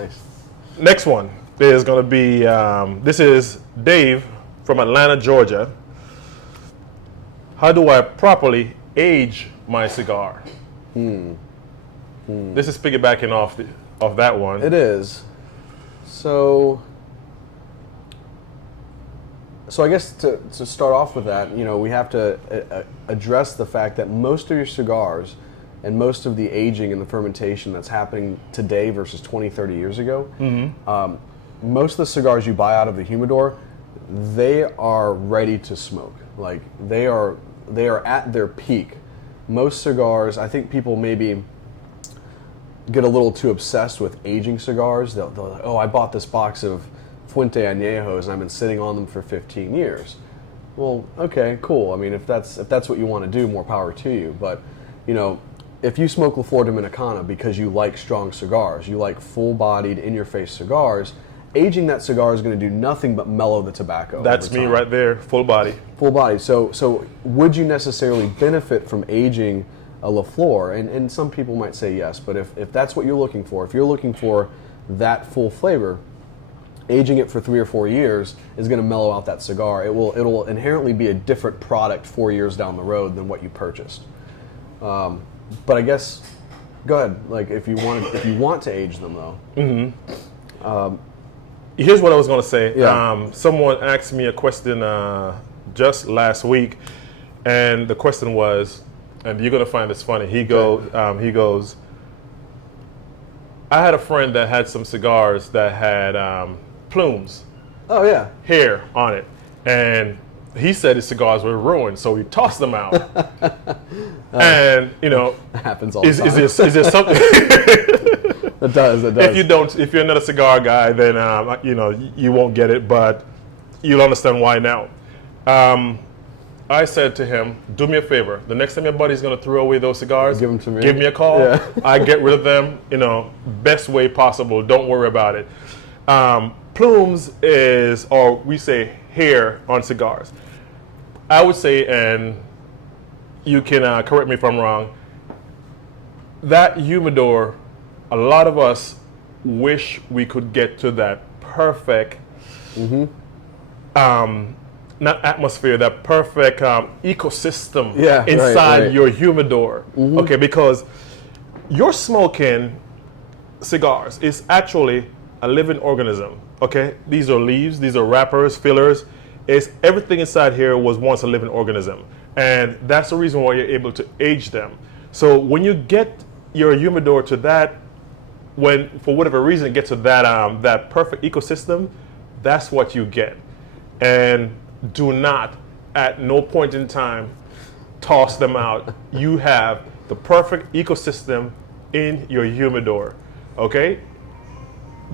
Nice. Next one is going to be, this is Dave from Atlanta, Georgia. How do I properly age my cigar? This is piggybacking off that one. It is. So I guess to start off with that, we have to address the fact that most of your cigars and most of the aging and the fermentation that's happening today versus 20, 30 years ago, most of the cigars you buy out of the humidor, they are ready to smoke. Like they are at their peak. Most cigars, I think people maybe get a little too obsessed with aging cigars. They'll like, oh, I bought this box of Fuente Añejos and I've been sitting on them for 15 years. Well, okay, cool. I mean, if that's what you want to do, more power to you. But, if you smoke La Flor Dominicana because you like strong cigars, you like full-bodied, in-your-face cigars, aging that cigar is going to do nothing but mellow the tobacco. That's me right there, full body. Full body. So would you necessarily benefit from aging a La Flor? And some people might say yes, but if that's what you're looking for, if you're looking for that full flavor, aging it for 3 or 4 years is going to mellow out that cigar. It'll inherently be a different product 4 years down the road than what you purchased. But I guess, go ahead. Like if you want to age them though. Mm-hmm. Here's what I was going to say. Yeah. Someone asked me a question just last week, and the question was, and you're going to find this funny. He goes, I had a friend that had some cigars that had plumes. Oh yeah. Hair on it, and he said his cigars were ruined, so he tossed them out. And that happens all the time. Is there something? It does. If you're not a cigar guy, then you won't get it, but you'll understand why now. I said to him, do me a favor. The next time your buddy's going to throw away those cigars, give them to me. Give me a call. Yeah. I get rid of them, best way possible. Don't worry about it. Plumes is, or we say hair on cigars. I would say, and you can correct me if I'm wrong, that humidor, a lot of us wish we could get to that perfect, not atmosphere, that perfect ecosystem inside your humidor. Okay, because your smoking cigars is actually a living organism. Okay, these are leaves, these are wrappers, fillers. Everything inside here was once a living organism, and that's the reason why you're able to age them. So when you get your humidor to that, when for whatever reason it gets to that that perfect ecosystem, that's what you get. And do not, at no point in time, toss them out. You have the perfect ecosystem in your humidor. Okay?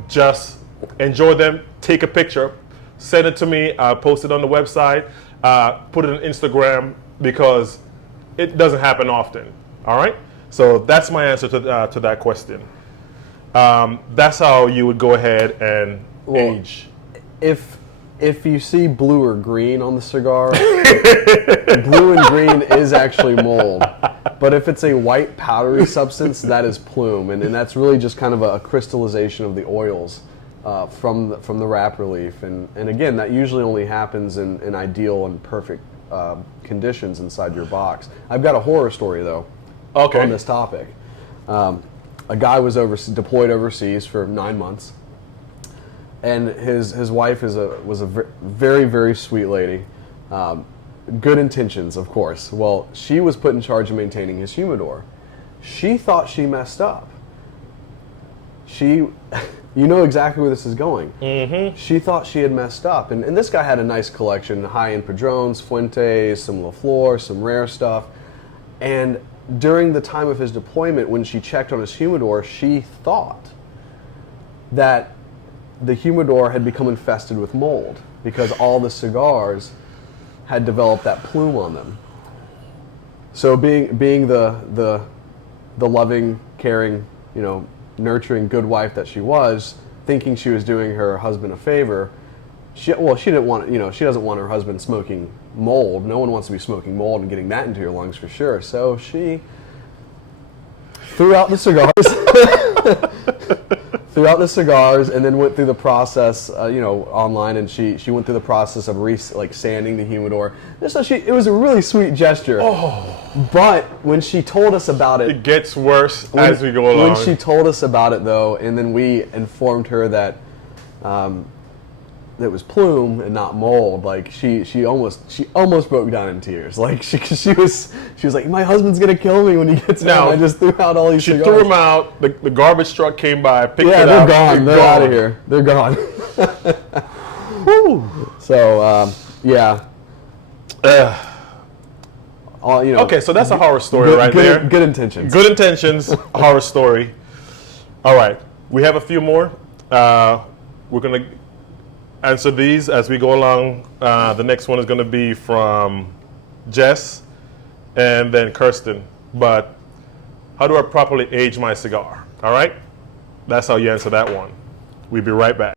Just enjoy them, take a picture, send it to me, post it on the website, put it on Instagram, because it doesn't happen often. All right? So that's my answer to that question. That's how you would go ahead and age. If you see blue or green on the cigar, blue and green is actually mold. But if it's a white powdery substance, that is plume, and that's really just kind of a crystallization of the oils from the wrap relief. And again, that usually only happens in ideal and perfect conditions inside your box. I've got a horror story though. Okay. On this topic. A guy was deployed overseas for 9 months, and his wife was a very, very sweet lady. Good intentions, of course. Well, she was put in charge of maintaining his humidor. She thought she messed up. You know exactly where this is going. Mm-hmm. She thought she had messed up, and this guy had a nice collection: high-end Padrones, Fuentes, some La Flor, some rare stuff, and during the time of his deployment, when she checked on his humidor, she thought that the humidor had become infested with mold because all the cigars had developed that plume on them. So being the loving, caring, nurturing, good wife that she was, thinking she was doing her husband a favor, she didn't want, she doesn't want her husband smoking mold. No one wants to be smoking mold and getting that into your lungs for sure. So she threw out the cigars, threw out the cigars, and then went through the process, online, and she went through the process of sanding the humidor. And so it was a really sweet gesture. Oh. But when she told us about it, it gets worse as we go along. When she told us about it, though, and then we informed her that that was plume and not mold, like she almost broke down in tears. Like she was like, my husband's gonna kill me when he gets home. I just threw out all these cigars. She threw them out. The garbage truck came by, picked it up. Yeah, they're gone. They're out of here. They're gone. So yeah. Okay, so that's a horror story there. Good intentions. Good intentions, horror story. All right, we have a few more. We're going to answer these as we go along. The next one is going to be from Jess and then Kirsten. But how do I properly age my cigar? All right, that's how you answer that one. We'll be right back.